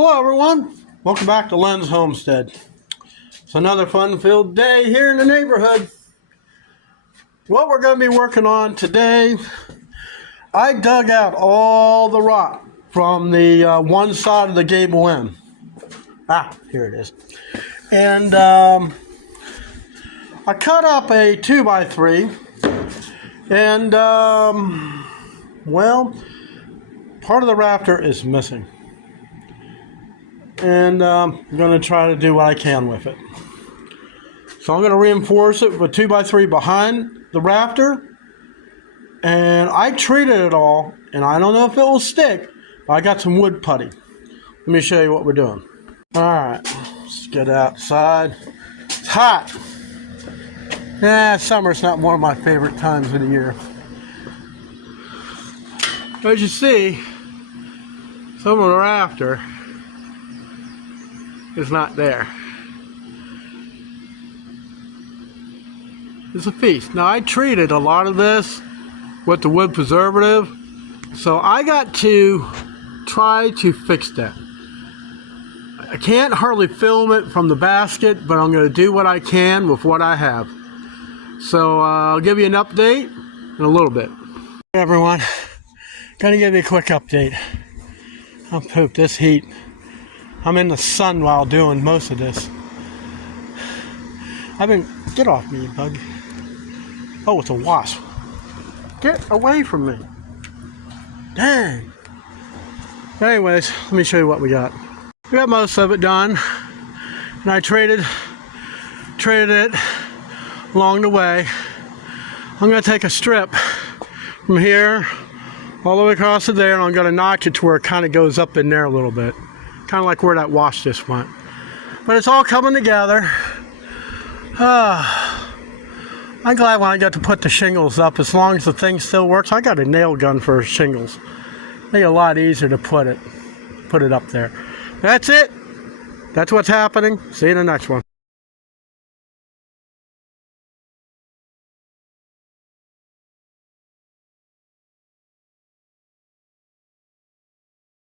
Hello everyone, welcome back to Len's Homestead. It's another fun-filled day here in the neighborhood. What we're going to be working on today, I dug out all the rock from the one side of the gable end. Here it is. And I cut up a 2x3 and well, part of the rafter is missing. And I'm going to try to do what I can with it. So I'm going to reinforce it with 2x3 behind the rafter. And I treated it all, and I don't know if it will stick, but I got some wood putty. Let me show you what we're doing. Alright, let's get outside. It's hot. Summer's not one of my favorite times of the year. As you see, some of the rafter is not there. It's a feast. Now I treated a lot of this with the wood preservative, so I got to try to fix that. I can't hardly film it from the basket, but I'm going to do what I can with what I have. So I'll give you an update in a little bit. Hey everyone, gonna give you a quick update. I'm pooped. This heat. I'm in the sun while doing most of this. Get off me, you bug. Oh, it's a wasp. Get away from me. Dang. Anyways, let me show you what we got. We got most of it done. And I traded it along the way. I'm going to take a strip from here all the way across to there, and I'm going to notch it to where it kind of goes up in there a little bit. Kind of like where that wash just went. But it's all coming together. I'm glad when I got to put the shingles up, as long as the thing still works. I got a nail gun for shingles. Make it a lot easier to put it up there. That's it. That's what's happening. See you in the next one.